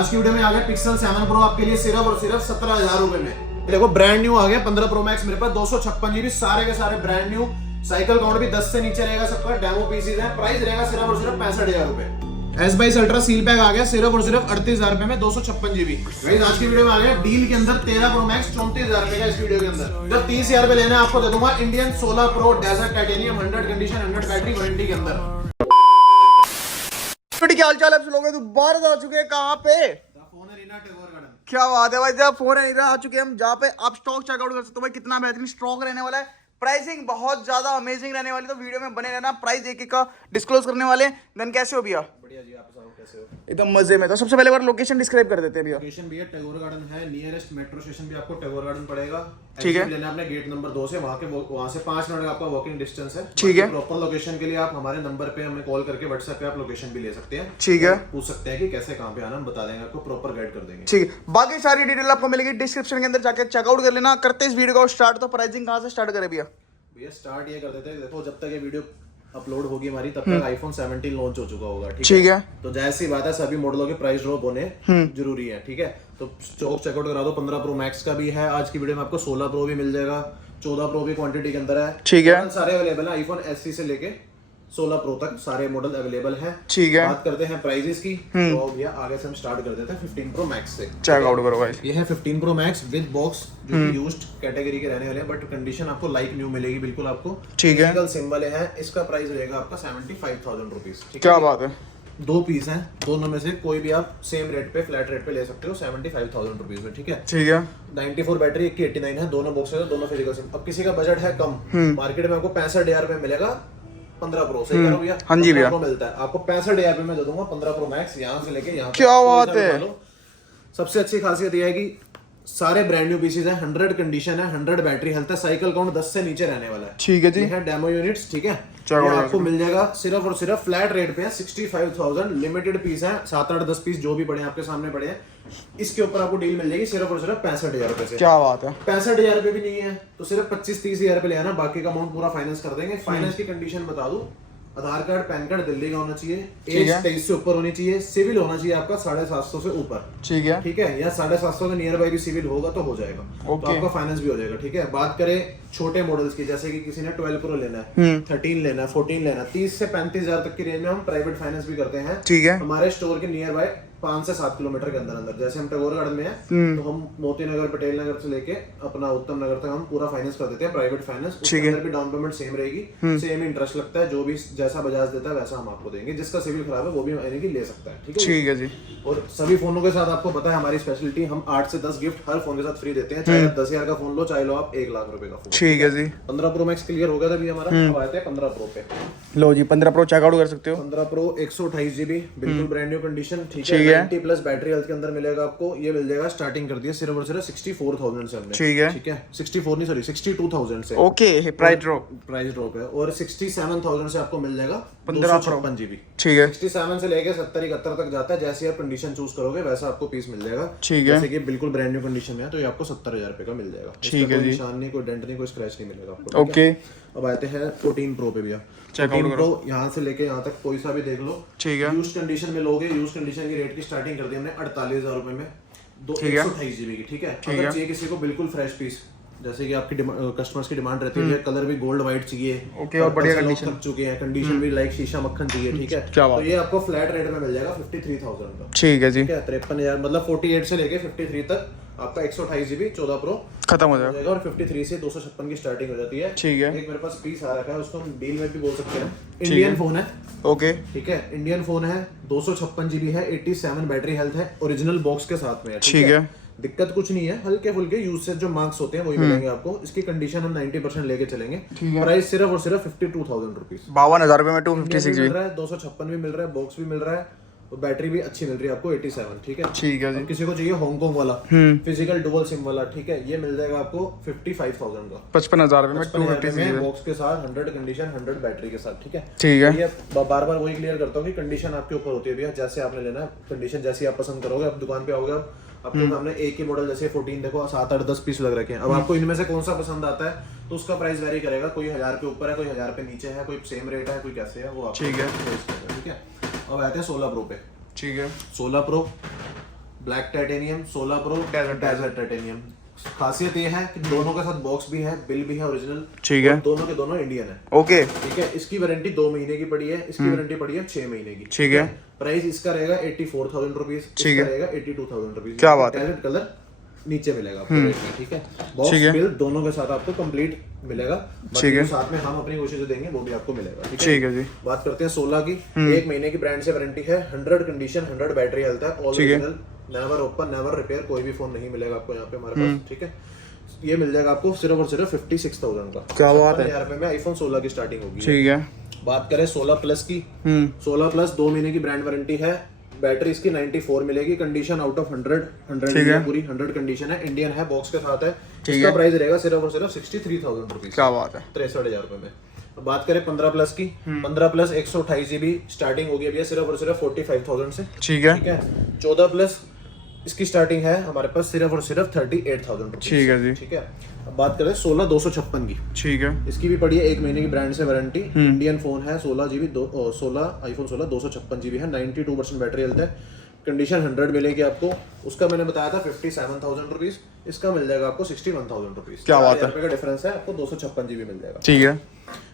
आज की वीडियो में आ गया पिक्सल 7 प्रो आपके लिए सिर्फ और सिर्फ 17,000 रुपए में। देखो ब्रांड न्यू आ गया 15 प्रो मैक्स मेरे पास 256 जीबी सारे के सारे ब्रांड न्यू। साइकिल काउंट भी 10 से नीचे रहेगा सबका। डेमो पीसीज है। प्राइस रहेगा सिर्फ और सिर्फ 65,000 रुपए। S22 अल्ट्रा सील पैक आ गया सिर्फ और सिर्फ 38,000 रुपए में 256 जीबी। आज की वीडियो में आ गया डील के अंदर 13 प्रो मैक्स 34,000 रुपए का इस वीडियो के अंदर। जब 30,000 रुपए लेना है आपको दे दूंगा Indian 16 pro desert titanium 100 condition 100 battery warranty के अंदर। क्या हाल चाल है आप लोगों के? दोबारा आ चुके हैं कहाँ पे? क्या बात है भाई, जब फोन है आ चुके हैं हम जहाँ पे आप स्टॉक चेकआउट कर सकते हो। भाई कितना बेहतरीन स्टॉक रहने वाला है, प्राइसिंग बहुत ज्यादा अमेजिंग रहने वाली, तो वीडियो में बने रहना। प्राइस एक एक का डिस्क्लोज करने वाले हैं। देन कैसे हो भैया? बढ़िया जी, आप बताओ कैसे हो? एकदम मजे में। तो सबसे पहले बार लोकेशन डिस्क्राइब कर देते हैं भैया। लोकेशन भैया टैगोर गार्डन है। नियरेस्ट मेट्रो स्टेशन भी आपको टैगोर गार्डन पड़ेगा। ठीक है। लेना आपने गेट नंबर 2 से, वहाँ से 5 मिनट का आपका वॉकिंग डिस्टेंस है। ठीक है। प्रॉपर लोकेशन के लिए आप हमारे नंबर पे हमें कॉल करके व्हाट्सएप पे आप लोकेशन भी ले सकते हैं। ठीक है। पूछ सकते हैं कि कैसे कहाँ पे आना, हम बता देंगे आपको, प्रॉपर गाइड कर देंगे। ठीक है। बाकी सारी डिटेल आपको मिलेगी डिस्क्रिप्शन के अंदर, जाके चेकआउट कर लेना। करते इस वीडियो को स्टार्ट। तो प्राइसिंग कहाँ से स्टार्ट करें भैया? भैया स्टार्ट ये कर देते हैं। देखो जब तक ये वीडियो अपलोड होगी हमारी तब तक आईफोन 17 लॉन्च हो चुका होगा। ठीक है। तो जाहिर सी बात है सभी मॉडलों के प्राइस ड्रॉप होने जरूरी है। ठीक है, तो स्टॉक चेकआउट करा दो। 15 प्रो मैक्स का भी है। आज की वीडियो में आपको 16 प्रो भी मिल जाएगा। 14 प्रो भी क्वांटिटी के अंदर है। ठीक है। सारे अवेलेबल है। आईफोन SE से लेके 16 प्रो तक सारे मॉडल अवेलेबल हैं। ठीक है। बात करते हैं प्राइजेस की। तो भैया आगे से हम स्टार्ट कर देते हैं 15 प्रो मैक्स से। चेकआउट करो भाई। ये है 15 प्रो मैक्स विद बॉक्स, जो कि यूज्ड कैटेगरी के रहने वाले हैं, बट कंडीशन आपको लाइक न्यू मिलेगी बिल्कुल आपको। ठीक है। सिंगल सिम वाले हैं। इसका प्राइस रहेगा आपका 75,000 रुपीज। क्या बात है। 2 पीस हैं, दोनों में से कोई भी आप सेम रेट पे फ्लैट रेट पे ले सकते हो 75,000 रुपीज में। ठीक है। ठीक है। 94 बैटरी, 1 की 89 है। दोनों बॉक्स है, दोनों फिजिकल सिम। अब किसी का बजट है कम, मार्केट में आपको 65,000 रुपए मिलेगा 15 प्रो। सही कह रहा हूं भैया? हाँ जी भैया। मिलता है आपको 65,000 रुपए में दे दूंगा 15 प्रो मैक्स, यहाँ से लेके यहाँ। क्या बात है। सबसे अच्छी खासियत यह है कि सारे ब्रांड न्यू पीसीज हैं। 100 कंडीशन है, 100 बैटरी हेल्थ है। साइकिल काउंट 10 से नीचे रहने वाला है। ठीक है जी। ये है डेमो यूनिट्स। ठीक है, ये आपको मिल जाएगा सिर्फ और सिर्फ फ्लैट रेट पे है 65,000। लिमिटेड पीस है, 7 8 10 पीस जो भी पड़े आपके सामने पड़े हैं। इसके ऊपर आपको डील मिल जाएगी सिर्फ और सिर्फ 65,000 रुपए से। क्या बात है। 65,000 रुपए भी नहीं है तो सिर्फ 25-30,000 रुपए ले आना, बाकी का अमाउंट पूरा फाइनेंस कर देंगे। फाइनेंस की कंडीशन बता दूं, आधार कार्ड पैन कार्ड दिल्ली का होना चाहिए, एज 23 से ऊपर होनी चाहिए, सिविल होना चाहिए आपका 750 से ऊपर। ठीक है। ठीक है, या 750 के नियर बाई भी सिविल होगा तो हो जाएगा। तो आपका फाइनेंस भी हो जाएगा। ठीक है। बात करें छोटे मॉडल्स की, जैसे कि किसी ने 12 प्रो लेना है, 13 लेना है, 14 लेना है, 30 से 35,000 तक की रेंज में हम प्राइवेट फाइनेंस भी करते हैं। ठीक है। हमारे स्टोर के नियर बाय 5 से 7 किलोमीटर के अंदर अंदर। जैसे हम टैगोर गार्डन में है तो हम मोती नगर, पटेल नगर से लेके अपना उत्तम नगर तक हम पूरा फाइनेंस कर देते हैं, प्राइवेट फाइनेंस। उसके अंदर भी डाउन पेमेंट सेम रहेगी, सेम इंटरेस्ट लगता है। जो भी जैसा बजाज देता है वैसा हम आपको देंगे। जिसका सिविल खराब है वो भी यानी कि ले सकता है। ठीक है। ठीक है जी। और सभी फोनों के साथ आपको पता है हमारी स्पेशलिटी, हम 8 से 10 गिफ्ट हर फोन के साथ फ्री देते हैं। चाहे आप 10,000 का फोन लो, चाहे लो आप 1 लाख रुपए का फोन। ठीक है जी। 15 प्रो मैक्स क्लियर हो गया था अभी हमारा। अब आते हैं 15 प्रो पे। लो जी, 15 प्रो चेकआउट कर सकते हो। 15 प्रो 128 जीबी बिल्कुल ब्रांड न्यू कंडीशन। ठीक है। 90+ बैटरी हेल्थ के अंदर मिलेगा आपको। ये मिल जाएगा, स्टार्टिंग कर दिया सिर्फ और सिर्फ 64,000 से हमने। ठीक है। ठीक है। 64 नहीं, सॉरी 62,000 से। ओके, प्राइस ड्रॉप है। और 67,000 से आपको मिल जाएगा 15 जीबी। ठीक है। 67 से लेके 70-71 तक जाता है। जैसे आप कंडीशन चूज करोगे वैसा आपको पीस मिल जाएगा। ठीक है। जैसे कि बिल्कुल ब्रांड न्यू कंडीशन में है तो ये आपको 70,000 रुपए का मिल जाएगा। ठीक है जी। निशान नहीं, कोई डेंट नहीं, कोई स्क्रैच नहीं मिलेगा आपको। ओके। अब आते हैं 14 प्रो पे भैया। 14 प्रो यहाँ से लेके यहाँ तक कोई सा भी देख लो। ठीक है। यूज कंडीशन में लोगे, यूज कंडीशन की रेट की स्टार्टिंग कर दी हमने 48,000 रुपए में 128 जीबी की। ठीक है। अगर चाहिए किसी को बिल्कुल फ्रेश पीस, जैसे कि आपकी कस्टमर्स की डिमांड रहती है, कलर भी गोल्ड व्हाइट चाहिए, ओके, और बढ़िया कंडीशन थक चुके हैं, कंडीशन भी लाइक शीशा मक्खन चाहिए। ठीक है। तो ये आपको फ्लैट रेट में मिल जाएगा 53,000 का। ठीक है जी। 53,000 मतलब 48 से लेके 53 तक आपका 128 जीबी 14 प्रो खत्म हो जाएगा। और 53 से 256 की स्टार्टिंग हो जाती है। ठीक है। एक मेरे पास पीस आ रखा है, उसको हम डील में भी बोल सकते हैं। इंडियन फोन है। ओके। ठीक है। इंडियन फोन है, 256 जीबी है, 87 बैटरी हेल्थ है, ओरिजिनल बॉक्स के साथ में है। ठीक है। दिक्कत कुछ नहीं है, हल्के फुल्के यूज से जो मार्क्स होते हैं वही मिलेंगे आपको। इसकी कंडीशन हम 90% लेके चलेंगे। प्राइस सिर्फ और सिर्फ 52,000 रुपीज। 52,000 रुपए में 256 मिल रहा है, 256 भी मिल रहा है, बॉक्स भी मिल रहा है, और बैटरी भी अच्छी मिल रही है आपको 87। ठीक है। ठीक है जी। किसी को चाहिए हांगकांग वाला फिजिकल डुअल सिम वाला, ठीक है, ये मिल जाएगा आपको 55,000 का। 55,000 रुपए में 256 बॉक्स के साथ, 100 कंडीशन, 100 बैटरी के साथ। ठीक है। ठीक है। ये बार बार वही क्लियर करता हूँ कि कंडीशन आपके ऊपर होती है भैया, जैसे आपने लेना है कंडीशन, जैसी आप पसंद करोगे। आप दुकान पे आओगे, आप आपके सामने एक ही मॉडल जैसे 14 देखो 7 8 10 पीस लग रखे हैं। अब आपको इनमें से कौन सा पसंद आता है तो उसका प्राइस वेरी करेगा। कोई 1000 के ऊपर है, कोई 1000 पे नीचे है, कोई सेम रेट है, कोई कैसे है वो आप। ठीक है। ठीक है। अब आते हैं 16 प्रो पे। ठीक है। 16 pro black titanium, 16 pro desert titanium. खासियत ये है कि दोनों के साथ बॉक्स भी है, बिल भी है ओरिजिनल, ठीक है, दोनों के दोनों इंडियन है। ओके, ठीक है, इसकी वारंटी 2 महीने की पड़ी है, इसकी वारंटी पड़ी है 6 महीने की। ठीक है, प्राइस इसका रहेगा 84,000 रुपीज, ठीक है, रहेगा 82,000 रुपीज। क्या बात है। डेजर्ट कलर नीचे मिलेगा आपको रेट में, ठीक है। बॉक्स बिल दोनों के साथ आपको कंप्लीट मिलेगा, ठीक है, साथ में हम अपनी कोशिश देंगे वो भी आपको मिलेगा, ठीक है जी। बात करते हैं 16 की। 1 महीने की ब्रांड से वारंटी है, 100 कंडीशन, 100 बैटरी हेल्थ है, all original, never open, never repair, कोई भी फोन नहीं मिलेगा आपको यहाँ पे हमारे पास, ठीक है। ये मिल जाएगा आपको सिर्फ और सिर्फ 56,000 का। क्या बात है। 56,000 रुपए में आईफोन 16 की स्टार्टिंग होगी, ठीक है। बात करें 16 प्लस की, 16 प्लस 2 महीने की ब्रांड वारंटी है, बैटरी इसकी 94 मिलेगी, कंडीशन आउट ऑफ 100 है, पूरी 100 कंडीशन है, इंडियन है, बॉक्स के साथ है। इसका प्राइस रहेगा सिर्फ और सिर्फ 63,000 रुपीज। क्या बात है। 63,000 रुपए में। अब बात करें 15 प्लस की, 15 प्लस 128 GB स्टार्टिंग होगी अभी सिर्फ और सिर्फ 45,000 से, ठीक है, ठीक है। 14 प्लस इसकी स्टार्टिंग है हमारे पास सिर्फ और सिर्फ 38,000 रुपीज, ठीक है जी, ठीक है। अब बात करें 16 256 की, ठीक है, इसकी भी पड़ी है 1 महीने की ब्रांड से वारंटी, इंडियन फोन है, 16 GB 16 आईफोन 16 256 GB है, 92% बैटरी हेल्थ है, कंडीशन 100 मिलेगी आपको। उसका मैंने बताया था 57,000 रुपीज, इसका मिल जाएगा आपको 61,000 रुपीज। क्या बात है। का डिफरेंस है, आपको 256 GB मिल जाएगा, ठीक है।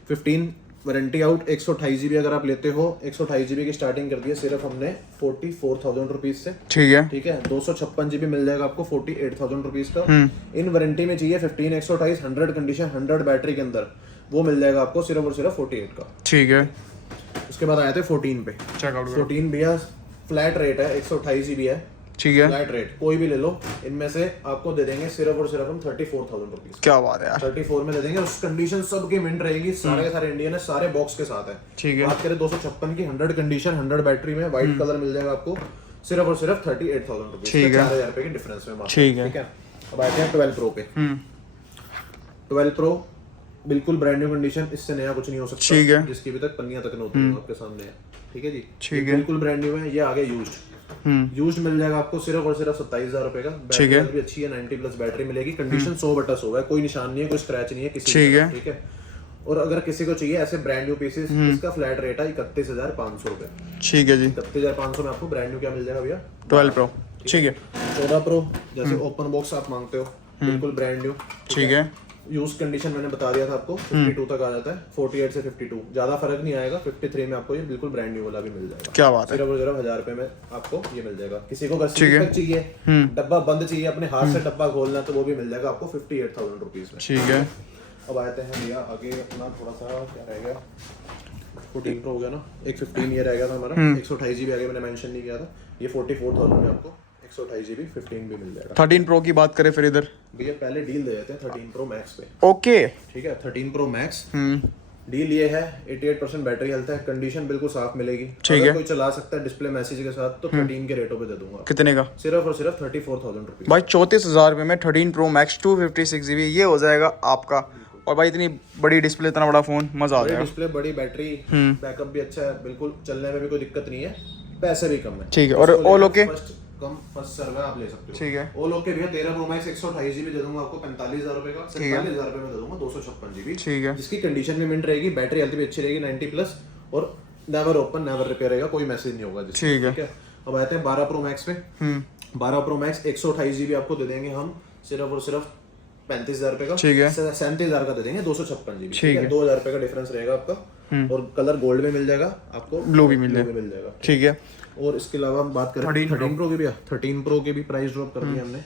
15 वारंटी आउट, 128 GB अगर आप लेते हो, 128 GB की स्टार्टिंग कर दी है सिर्फ हमने 44,000 रुपीज से, ठीक है, ठीक है। 256 GB मिल जाएगा आपको 48,000 रुपीज का। इन वारंटी में चाहिए 15 128 100 कंडीशन 100 बैटरी के अंदर, वो मिल जाएगा आपको सिर्फ और सिर्फ 48 का, ठीक है। उसके बाद आए थे 14 पे। चेकआउट 14 भैया फ्लैट रेट है, 128 GB है, ठीक है, फ्लैट रेट कोई भी ले लो, इनमें से आपको दे देंगे सिर्फ और सिर्फ हम 34,000 रुपीज। क्या बात है यार। 34 में दे देंगे, उस कंडीशन सबकी मिंट रहेगी, सारे के सारे इंडियन है, सारे बॉक्स के साथ है, ठीक है। बात करें 256 की 100 कंडीशन 100 बैटरी में, व्हाइट कलर मिल जाएगा आपको सिर्फ और सिर्फ 38,000 रुपीज, ठीक है, 4,000 रुपए के डिफरेंस में, ठीक है। ठीक है। अब आते हैं 12 प्रो पे। 12 प्रो बिल्कुल ब्रांड न्यू कंडीशन, इससे नया कुछ नहीं हो सकता, ठीक है, जिसकी अभी तक पन्नियां तक न होती है आपके सामने है, ठीक है जी, ठीक है, बिल्कुल ब्रांड न्यू है। ये आगे यूज्ड मिल जाएगा आपको सिर्फ और सिर्फ 27,000 रुपए का, ठीक है, बैटरी भी अच्छी है, 90 प्लस बैटरी मिलेगी, कंडीशन 100/100 है, कोई निशान नहीं है, कोई स्क्रैच नहीं है किसी, ठीक है, ठीक है। और अगर किसी को चाहिए ऐसे ब्रांड न्यू पीसेस, इसका फ्लैट रेट है 31,500 रुपए, ठीक है जी। 31,500 में आपको ब्रांड न्यू क्या मिल जाएगा भैया, 12 प्रो, ठीक है। 14 प्रो जैसे ओपन बॉक्स आप मांगते हो, बिल्कुल ब्रांड न्यू, ठीक है। यूज कंडीशन मैंने बता दिया था आपको, 52 तक आ जाता है, 48 से 52 ज्यादा फर्क नहीं आएगा, 53 में आपको ये बिल्कुल ब्रांड न्यू वाला भी मिल जाएगा। क्या बात है। सिर्फ और सिर्फ 1,000 रुपए में आपको ये मिल जाएगा। किसी को अगर सील चाहिए, डब्बा बंद चाहिए, अपने हाथ से डब्बा खोलना, तो वो भी मिल जाएगा आपको 58,000 रुपीज में, ठीक है। अब आते हैं भैया आगे अपना थोड़ा सा क्या रहेगा, 14 प्रो हो गया ना, एक 15 ये रह गया था हमारा, 128 GB आगे मैंने मेंशन नहीं किया था, ये 44,000 में आपको 128 GB 15 भी मिल जाएगा। 13 प्रो की बात करें फिर इधर भैया पहले डील दे देते हैं 13 प्रो मैक्स पे, ओके, ठीक है। 13 प्रो मैक्स डील ये है, 88% बैटरी हेल्थ है, कंडीशन बिल्कुल साफ मिलेगी, ठीक है। कोई चला सकता है डिस्प्ले मैसेज के साथ, तो 13 के रेटों पे दे दूंगा, कितने का सिर्फ और सिर्फ 34,000 रुपीज भाई, 34,000 रुपए में 13 प्रो मैक्स 256 GB ये हो जाएगा आपका। और भाई इतनी बड़ी डिस्प्ले, इतना बड़ा फोन, मजा आ जाएगा। डिस्प्ले बड़ी, बैटरी बैकअप भी अच्छा है, बिल्कुल चलने में भी कोई दिक्कत नहीं है, पैसे भी कम है, ठीक है। और ओलो के फर्स्ट सर्वे आप ले सकते हो, ठीक है। ओलो के भैया 13 प्रो मैक्स 128 GB दे दूंगा आपको 45,000 रुपए का, 47,000 रुपए में दे दूंगा 256 GB, ठीक है, जिसकी कंडीशन भी मिंट रहेगी, बैटरी हेल्थ भी अच्छी रहेगी 90 प्लस, और नेवर ओपन नेवर रिपेयर रहेगा, कोई मैसेज नहीं होगा जिससे, ठीक है। अब आते हैं 12 प्रो मैक्स पे। 12 प्रो मैक्स 128 GB आपको दे देंगे हम सिर्फ और सिर्फ 35,000 रुपए का, ठीक है। 37,000 का दे देंगे 256 GB, ठीक है। 2,000 रुपए का डिफरेंस रहेगा आपका, और कलर गोल्ड में मिल जाएगा आपको, ब्लू भी मिल जाएगा, ठीक है। और इसके अलावा हम बात करें 13 प्रो की, भैया 13 प्रो के भी प्राइस ड्रॉप कर दिया हमने,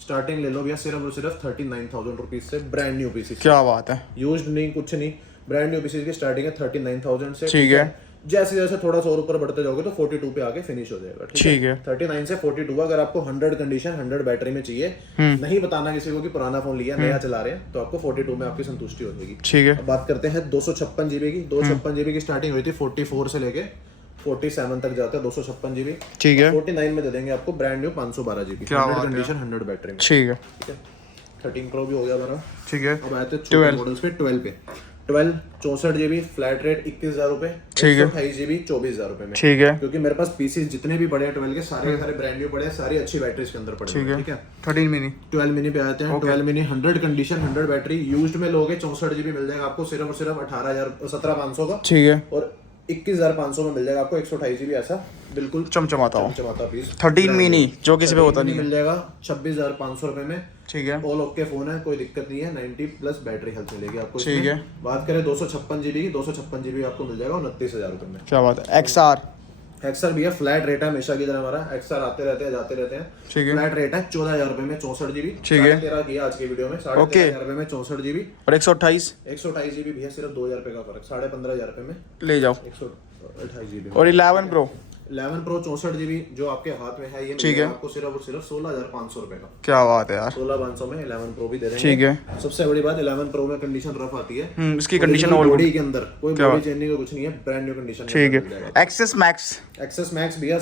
स्टार्टिंग ले लो भैया सिर्फ और सिर्फ 39,000 रुपीज से, ब्रांड न्यू पीसेस, क्या बात है, यूज्ड नहीं, कुछ नहीं, ब्रांड न्यू पीसेस की स्टार्टिंग है 39,000 से, ठीक है। जैसे जैसे थोड़ा सा और ऊपर बढ़ते जाओगे तो 42 पे आके फिनिश हो जाएगा, ठीक है। 39 से 42, अगर आपको 100 कंडीशन 100 बैटरी में चाहिए, नहीं बताना किसी को कि पुराना फोन लिया, नया चला रहे हैं, तो आपको 42 में आपकी संतुष्टि हो जाएगी, ठीक है। अब बात करते हैं 256 GB की। 256 GB की स्टार्टिंग हुई थी 44 से लेके 47 तक जाता है 256 GB, ठीक है। 49 में दे देंगे आपको brand new 512 GB, 100 condition 100 battery में, ठीक है, ठीक है। 13 प्रो भी हो गया हमारा, ठीक है। अब आते हैं छोटे मॉडल्स पे, 12 पे। 12 64 GB फ्लैट रेट 21,000 रुपए, 128 GB 24,000 रुपए में, ठीक है। क्योंकि मेरे पास पीसीस जितने भी बड़े हैं 12 के सारे ब्रांड न्यू पड़े हैं, सारी अच्छी बैटरीज के अंदर पड़े हैं, ठीक है। 13 मिनी 12 मिनी पे आते हैं। 12 मिनी 100 कंडीशन 100 बैटरी, यूज्ड में लोगे 64 GB मिल जाएगा आपको सिर्फ और सिर्फ 17,500 का, ठीक है। और 21,500 में मिल जाएगा आपको 128 GB ऐसा बिल्कुल चमचमाता हूँ। चमचमाता पीस। 13 मिनी जो किसी पे होता नहीं है। मिल जाएगा 26,500 रुपए में। ठीक है, ऑल ओके फोन है, कोई दिक्कत नहीं है। 90+ बैटरी हेल्थ मिलेगी आपको। ठीक है। बात करें 256 GB की, 256 GB आपको मिल जाएगा 29,000 रुपए में। क्या बात है। एक्सआर भैया फ्लैट रेट है हमेशा की तरह हमारा। एक्सआर आते रहते हैं जाते रहते हैं। ठीक है। फ्लैट रेट है 14,000 रुपए में 64 GB। ठीक है। 13,500 किया आज की वीडियो में। 13,500 रुपए में 64 GB और 128 GB भैया सिर्फ 2,000 रुपए का फर्क। 15,500 रुपए में ले जाओ। 128 GB और 11 प्रो 11 Pro 64 GB जो आपके हाथ में है ये ठीक है आपको सिर्फ और सिर्फ 16,500 रुपए का। क्या बात है यार। 16,500 में 11 Pro भी दे देंगे। ठीक है। सबसे बड़ी बात 11 Pro में कंडीशन रफ आती है। इसकी कंडीशन ऑल बॉडी के अंदर कोई बॉडी चेंजिंग का कुछ नहीं है, ब्रांड न्यू कंडीशन। ठीक है। एक्सेस मैक्स भैया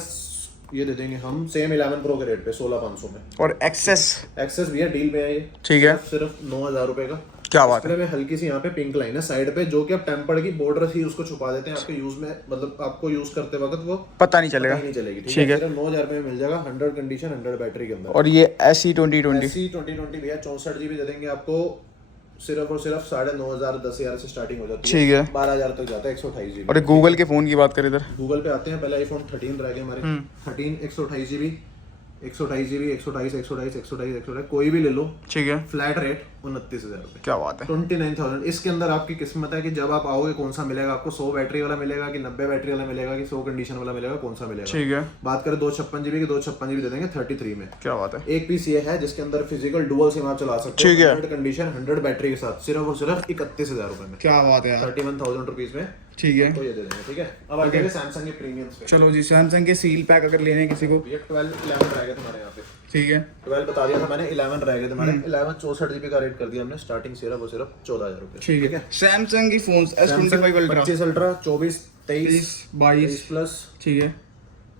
ये दे देंगे हम सेम 11 Pro के रेट पे 16,500 में। और एक्सेस भैया डील में है ये। ठीक है, सिर्फ 9,000 रुपए का। क्या बात है। में हल्की सी यहाँ पे पिंक लाइन है साइड पे, जो कि आप टेम्पर्ड की बॉर्डर ही उसको छुपा देते हैं आपके यूज में, मतलब आपको यूज करते वक्त वो पता नहीं चलेगा। नहीं चलेगी। ठीक है। 9,000 रुपए में मिल जाएगा 100 कंडीशन 100 बैटरी के अंदर। और ये SE 2020 2020 भैया 64 GB दे देंगे आपको सिर्फ और सिर्फ 9,500 10,000 से स्टार्टिंग हो जाती है। ठीक है। 12,000 तक जाता है 128 GB। और गूगल के फोन की बात करें इधर, गूगल पे आते हैं। पहले आईफोन 13 रह गए हमारे। 13 128 GB 128 कोई भी ले लो। ठीक है। फ्लैट रेट 29,000 रुपए। क्या बात है। 29,000। इसके अंदर आपकी किस्मत है कि जब आप आओगे कौन सा मिलेगा आपको। 100 बैटरी वाला मिलेगा कि 90 बैटरी वाला मिलेगा कि 100 कंडीशन वाला मिलेगा, कौन सा मिलेगा। ठीक है। बात करें 256 GB की, 256 GB दे देंगे 33 में। क्या बात है। एक पीस ये है जिसके अंदर फिजिकल डुअल सिम आप चला सकते हो। ठीक है। 100 कंडीशन 100 बैटरी के साथ सिर्फ और सिर्फ 31,000 रुपए में। क्या बात है यार। 31,000 रुपीज में। ठीक है। तो ये दे देंगे। ठीक है। अब आ जाएंगे सैमसंग के प्रीमियम्स पे। चलो जी, सैमसंग के सील पैक अगर लेने हैं किसी को। ये 12 11 रह गए तुम्हारे यहाँ पे। ठीक है। 12 बता दिया था मैंने, 11 रह गए तुम्हारे। 11 64 GB का रेट कर दिया हमने स्टार्टिंग सिर्फ और सिर्फ 14,000 रुपए। ठीक है। सैमसंग की phones S25 ultra 25 ultra 24 23 22 plus. ठीक है।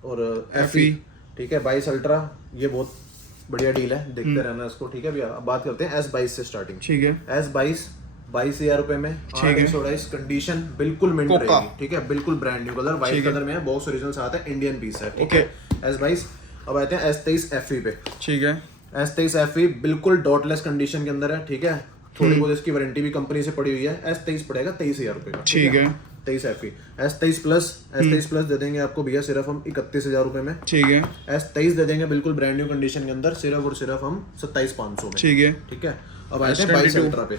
और FE। ठीक है। 22 अल्ट्रा ये बहुत बढ़िया डील है, देखते रहना इसको। ठीक है भैया। अब बात करते हैं S22 से स्टार्टिंग। ठीक है। S22 22,000 रुपए में। ठीक है। 128 कंडीशन बिल्कुल मिंट कोका। रहेगी। ठीक है। बिल्कुल brand new colour white colour में है, बॉक्स ओरिजिनल से आता है, इंडियन पीस है। ठीक है। S22। अब आते हैं S23 FE पे। ठीक है। S23 FE बिल्कुल डॉटलेस कंडीशन के अंदर है। ठीक है। थोड़ी बहुत इसकी वारंटी भी कंपनी से पड़ी हुई है। S23 पड़ेगा 23,000 रुपए का। ठीक है। 23 FE। S23 प्लस दे देंगे आपको भैया सिर्फ हम 31,000 रुपए में। ठीक है। S23 दे देंगे बिल्कुल ब्रांड न्यू कंडीशन के अंदर सिर्फ और सिर्फ हम 27,500 में। ठीक है। ठीक है। अब आते हैं 22 अल्ट्रा पे।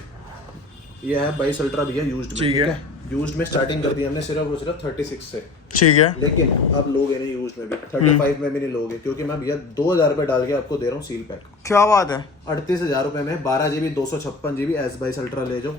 ये है 22 अल्ट्रा भैया यूज्ड में। ठीक है। यूज्ड में स्टार्टिंग कर दी हमने सिर्फ और सिर्फ 36 से। ठीक है। लेकिन अब लोगे नहीं यूज्ड में भी, 35 में भी नहीं लोगे, क्योंकि मैं भैया 2,000 रुपए डाल के आपको दे रहा हूँ सील पैक। क्या बात है। 38,000 रुपए में 12 GB 256 GB S22 अल्ट्रा ले जाओ।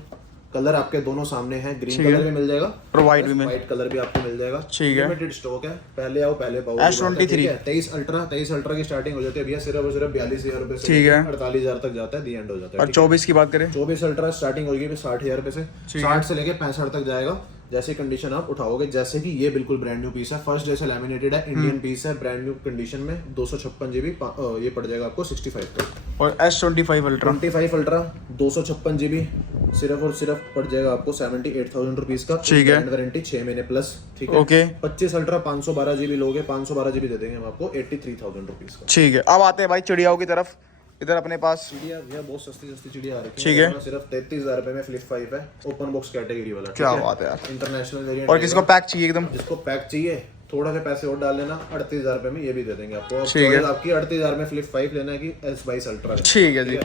कलर आपके दोनों सामने हैं, ग्रीन कलर भी मिल जाएगा और व्हाइट भी व्हाइट कलर भी आपको मिल जाएगा। ठीक है। लिमिटेड स्टॉक है, पहले आओ पहले पाओ। S23 23 अल्ट्रा की स्टार्टिंग हो जाती है भैया सिर्फ और सिर्फ 42,000 रुपए से। ठीक है। 48,000 तक जाता है, दी एंड हो जाता है। और 24 की बात करें। 24 अल्ट्रा स्टार्टिंग होगी 60,000 रुपए से। 60 से लेके 65 तक जाएगा, जैसे कंडीशन आप उठाओगे। जैसे कि ये बिल्कुल ब्रांड न्यू पीस है, फर्स्ट जैसे लैमिनेटेड है, इंडियन पीस है, ब्रांड न्यू कंडीशन में। 256 GB ये पड़ जाएगा आपको 65 तक। और S25 अल्ट्रा 25 अल्ट्रा 256 GB सिर्फ और सिर्फ पड़ जाएगा आपको 78,000 रुपीज का। ठीक है। वारंटी 6 महीने प्लस। ठीक है। ओके। 25 अल्ट्रा 512 GB लोगे, 512 GB दे देंगे हम आपको 83,000 रुपीज का। ठीक है। अब आते हैं भाई चिड़ियाओं की तरफ। इधर अपने पास चिड़िया भैया बहुत सस्ती चिड़िया आ रही ठीक है। सिर्फ 33,000 रुपए में फ्लिप 5 है, ओपन बॉक्स कैटेगरी वाला। क्या बात है यार। International variant. और किसको पैक चाहिए एकदम, जिसको पैक चाहिए थोड़ा से पैसे और डाल लेना, 38,000 रुपए में ये भी दे देंगे आपको। ठीक है। आपकी 38,000 में फ्लिप 5 लेना है कि S22 अल्ट्रा। ठीक है जी।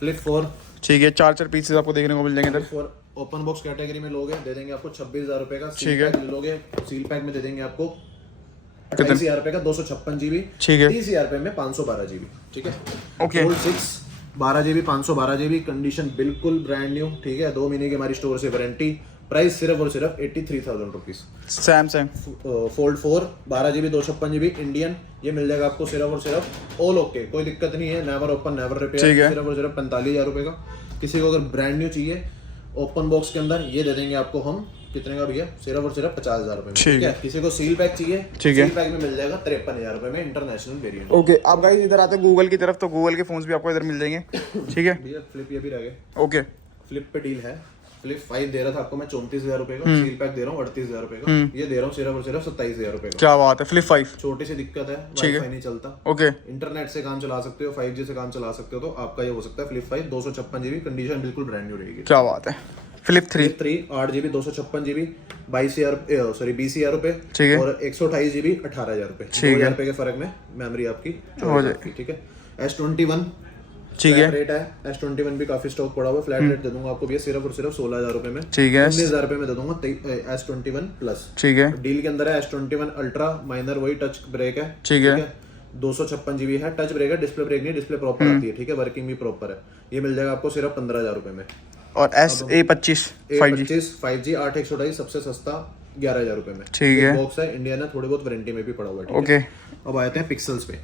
फ्लिप 4। ठीक है। 4 पीसेस आपको देखने को मिल जाएंगे इधर। फ्लिप 4 ओपन बॉक्स कैटेगरी में लोगे दे देंगे आपको 26,000 रुपए का। ठीक है। लोगे सील पैक में दे देंगे आपको 28,000 रुपए का 256 GB। ठीक है। 30,000 रुपए में 512 GB। ठीक है। Okay. Fold 6 12 GB 512 GB condition बिल्कुल ब्रांड न्यू। ठीक है। 2 महीने की हमारी स्टोर से वारंटी। प्राइस सिर्फ और सिर्फ 83,000 rupees. Samsung fold 4 12 GB 256 GB Indian ये मिल जाएगा आपको सिर्फ और सिर्फ ऑल ओके, कोई दिक्कत नहीं है, नेवर ओपन नेवर रिपेयर। सिर्फ और सिर्फ 45,000 रुपए का। किसी को अगर ब्रांड न्यू चाहिए ओपन बॉक्स के अंदर ये दे देंगे आपको हम कितने का भैया, सिर्फ और सिर्फ 50,000 रुपए में। ठीक है। किसी को सील पैक चाहिए सील पैक में मिल जाएगा 53,000 रुपए में, इंटरनेशनल वेरिएंट। ओके। अब गाइस इधर आते हैं गूगल की तरफ, तो गूगल के फोन्स भी आपको इधर मिल जाएंगे। ठीक है भैया फ्लिप ये भी रह गए। ओके। फ्लिप पे डील है। फ्लिप 5 दे रहा था आपको मैं 34,000 रुपए का, सील पैक दे रहा हूँ 38,000 रुपए का। ये दे रहा हूँ सिर्फ और सिर्फ 27,000 रुपए का। क्या बात है। फ्लिप 5 छोटी सी दिक्कत है, वाईफाई नहीं चलता। ओके। इंटरनेट से काम चला सकते हो, 5G से काम चला सकते हो, तो आपका ये हो सकता है फ्लिप 5 256 GB कंडीशन बिल्कुल ब्रांड न्यू रहेगी। क्या बात है। फ्लिप 3 8 GB 256 GB 20,000 रुपए ठीक है। और 128 GB 18,000 रुपए, 2,000 रुपए के फर्क में मेमोरी आपकी हो जाएगी। ठीक है। S21 ठीक है। रेट है, S21 भी काफी स्टॉक पड़ा हुआ है, फ्लैट रेट दे दूंगा आपको भैया सिर्फ और सिर्फ 16,000 रुपए में। ठीक है। 19,000 रुपए में दे दूंगा S21 प्लस। ठीक है। डील के अंदर है S21 अल्ट्रा माइनर, वही टच ब्रेक है। ठीक है। 256 GB है, टच ब्रेक है, डिस्प्ले ब्रेक नहीं, डिस्प्ले प्रॉपर आती है। ठीक है, वर्किंग भी प्रॉपर है। ये मिल जाएगा आपको सिर्फ 15,000 रुपए में। और A25 5G 5G 8/128 सबसे सस्ता 11,000 रुपए में। ठीक है। बॉक्स है, इंडिया ने थोड़ी बहुत वारंटी में भी पड़ा हुआ है। ठीक है? ओके। अब आते हैं पिक्सल्स पे।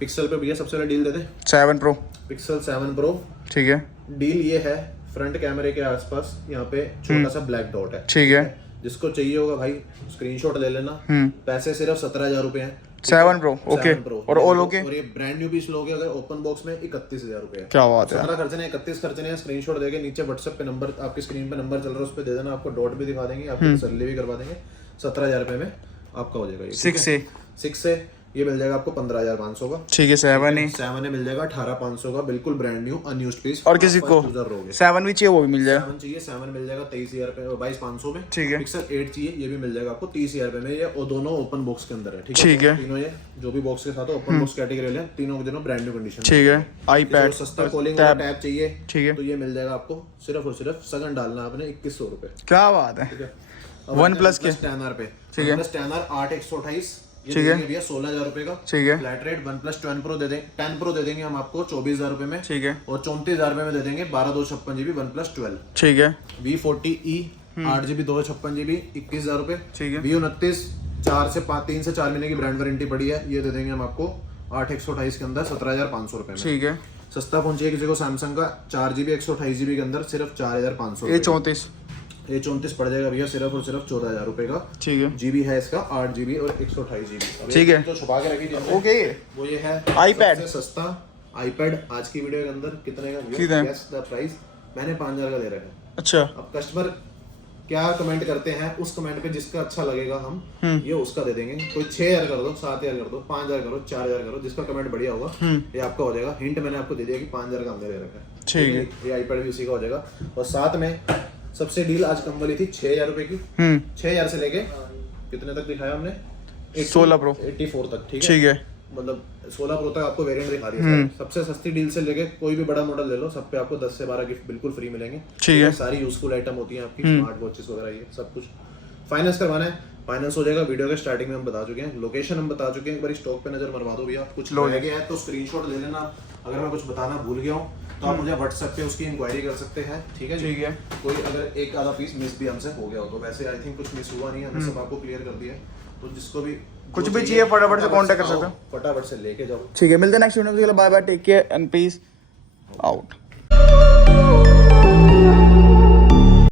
पिक्सल पे भैया सबसे पहले डील दे दे 7 Pro। Pixel 7 Pro। ठीक है। डील ये है, फ्रंट कैमरे के आसपास यहाँ पे छोटा सा ब्लैक डॉट है। ठीक है। जिसको चाहिए होगा भाई स्क्रीनशॉट ले लेना। पैसे सिर्फ 17,000 रुपए हैं। 7 Pro ओके। 7 Pro। और ऑल ओके। और ये ब्रांड न्यू पीस लोगे अगर ओपन बॉक्स में 31,000 रुपए है। क्या बात है। 17 खर्चने हैं, 31 खर्चने हैं। स्क्रीनशॉट देके नीचे व्हाट्सएप पे नंबर, आपकी स्क्रीन पे नंबर चल रहा है, उस पे दे देना, आपको डॉट भी दिखा देंगे, आपको तसल्ली भी करवा देंगे। 17,000 रुपए में आपका हो जाएगा ये। 6 से ये मिल जाएगा आपको 15,500 का। ठीक है। 7 है। 7 में मिल जाएगा 18,500 का, बिल्कुल ब्रांड न्यू अनयूज्ड पीस। और किसी को 7 भी चाहिए वो भी मिल जाएगा। 7 चाहिए, 7 मिल जाएगा 23,000 रुपए 22,500 में। ठीक है। पिक्सल 8 चाहिए, ये भी मिल जाएगा आपको 30,000 रुपए में। ये और दोनों ओपन बॉक्स के अंदर है। ठीक है। तीनों ये जो भी बॉक्स के साथ ओपन बॉक्स कैटेगरी ले, तीनों के तीनों ब्रांड न्यू कंडीशन। ठीक है। iPad सस्ता कॉलिंग वाला टैब चाहिए, ठीक है, तो ये मिल जाएगा आपको सिर्फ और सिर्फ सगन डालना है आपने 2100 रुपए। क्या बात है। ठीक है। OnePlus के XR पे, ठीक है। XR 8/128 ठीक है भैया 16,000 रुपए का। ठीक है। Flat rate. OnePlus 10 Pro दे देंगे, 10 Pro दे देंगे हम आपको 24,000 रुपए में। ठीक है। और 34,000 रुपए में दे देंगे 12/256 GB OnePlus 12। ठीक है। V40e 8GB 256 GB 21,000 रुपए। ठीक है। V29 3 से 4 महीने की ब्रांड वारंटी पड़ी है, ये दे देंगे हम आपको 8/128 के अंदर 17,500 रुपए में। ठीक है। सस्ता फोन चाहिए किसी को सैमसंग का 4GB 128 GB के अंदर सिर्फ 4,500। A34 A34 पड़ जाएगा भैया सिर्फ और सिर्फ 14,000 रुपए का। ठीक है। जीबी है इसका 8GB और 128 GB। ठीक है। तो छुपा के रखी थी ओके। वो ये है iPad। सबसे सस्ता iPad आज की वीडियो के अंदर कितने का? कितने? Guess the price. मैंने 5,000 का दे रखा है। अच्छा। अब कस्टमर क्या कमेंट करते हैं, उस कमेंट पे जिसका अच्छा लगेगा हम ये उसका दे देंगे। कोई 6,000 कर दो, 7,000 कर दो, 5,000 करो, 4,000 करो, जिसका कमेंट बढ़िया होगा ये आपका हो जाएगा। हिंट मैंने आपको दे दिया कि 5,000 का अंदर दे रखा है। ठीक है। ये iPad भी उसी का हो जाएगा। और साथ में सबसे डील आज कम वाली थी 6,000 रुपए की। 6,000 से लेके कितने तक दिखाया हमने? 16 Pro 84 तक। ठीक है। ठीक है। मतलब 16 Pro तक आपको वेरिएंट दिखा दिया है। सबसे सस्ती डील से लेके कोई भी बड़ा मॉडल ले लो, सब पे आपको 10 से 12 गिफ्ट बिल्कुल फ्री मिलेंगे। ठीक है। सारी यूजफुल आइटम होती हैं आपकी, स्मार्ट वॉचेस वगैरह, ये सब कुछ। फाइनेंस करवाना है, फाइनेंस हो जाएगा। वीडियो के स्टार्टिंग में हम बता चुके हैं, लोकेशन हम बता चुके हैं। एक बार स्टॉक पे नजर मरवा दो भैया, कुछ रह गया है तो स्क्रीनशॉट ले लेना। अगर मैं कुछ बताना भूल गया हूँ तो आप मुझे व्हाट्सएप पे उसकी इंक्वायरी कर सकते हैं। ठीक है जी? ठीक है। कोई अगर एक आधा पीस मिस भी हमसे हो गया हो तो वैसे आई थिंक कुछ मिस हुआ नहीं है, हमने सब आपको क्लियर कर दिया है। तो जिसको भी कुछ भी चाहिए फटाफट से कांटेक्ट कर सकते हो, फटाफट से लेके जाओ। ठीक है। मिलते हैं नेक्स्ट वीडियो में। Bye bye, take care and peace out.